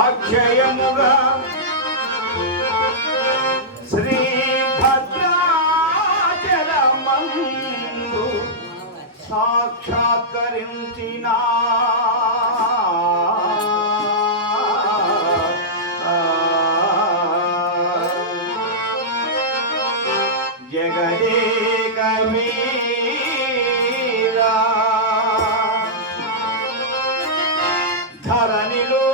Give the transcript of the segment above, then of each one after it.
అక్షయముగా శ్రీ భద్రాచలమందు సాక్షాత్కరించిన జగదేక వీరా ధరణిలో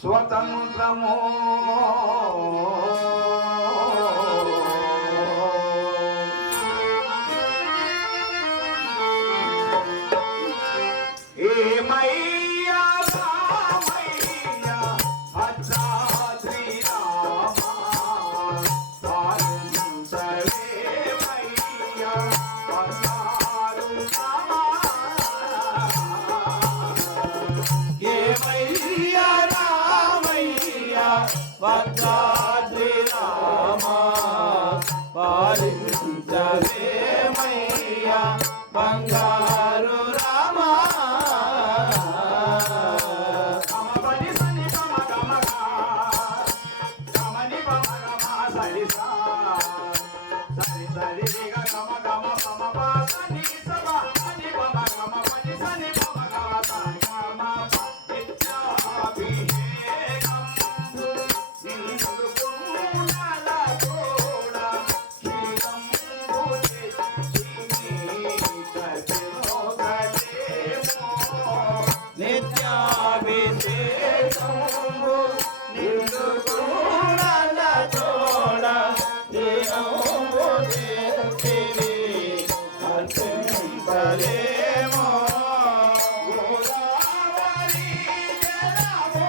స్వతంత్రమో ఏమయ్యా రామయ్యా భద్రాద్రి రామ పాలించవేమయ్యా బంగారు రామ ఏమయ్యా భద్రాద్రి రామ పాలించవేమయ్యా బంగారు రామ గమపని సని గమ గమ గమని పమ గమ సరి సరి సరి గమ గమ పమ ప సని సమ అని పమ గమ పని సని పమ గమ గమ నిత్యాభిషేకము నిన్ను గుణాల తోడ దేవము దేవిని అర్చింపలేమో గోదావరి జలము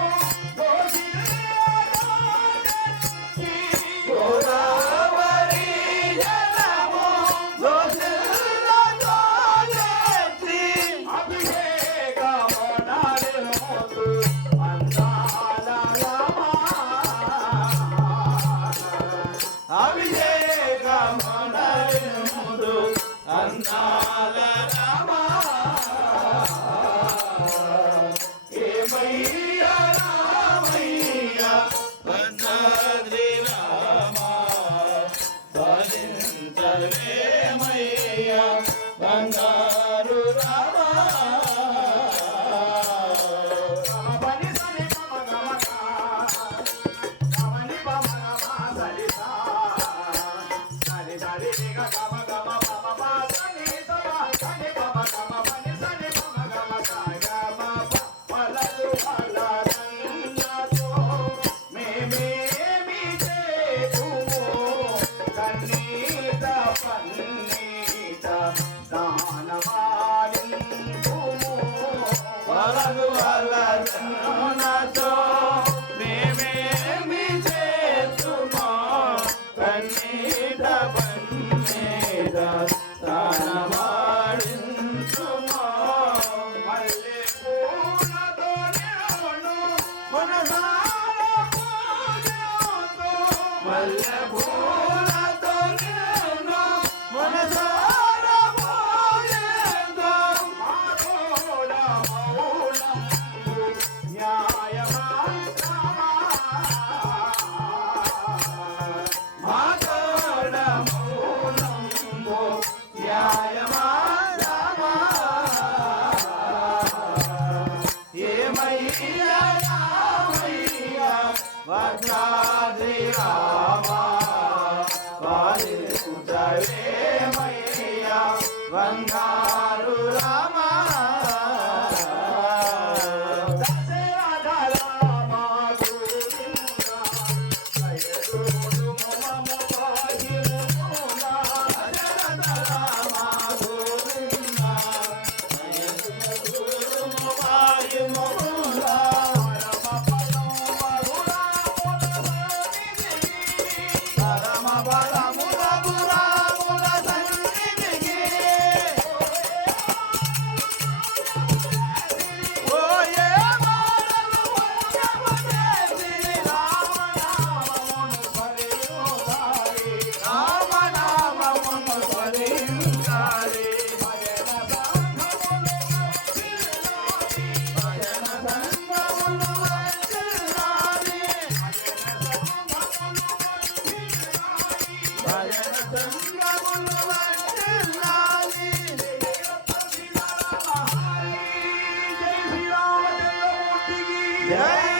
గోదావరి జలము అభిషేకమునరుముదు అందాల రామ ఏమయ్యా రామయ్యా భద్రాద్రి రామ పాలించవేమయ్యా బంగారు రామ నాతో మేమేమి చేతుమో కన్నీట పన్నీట తానవాడించుమో మల్లె పూలతో నేను మనసార పూజతో మల్లె పూలతో నేను మనసార పూజతో మాతోడ మౌనం మాతోడ మౌనంబో న్యాయమా రామ ఏమయ్యా రామయ్యా భద్రాద్రి రామ పాలించవేమయ్యా బంగారు రామ పరమ పరముల పురాముల భజన సంగములు వర్ధిల్లాలి. జై శ్రీరామ చంద్రమూర్తికి జై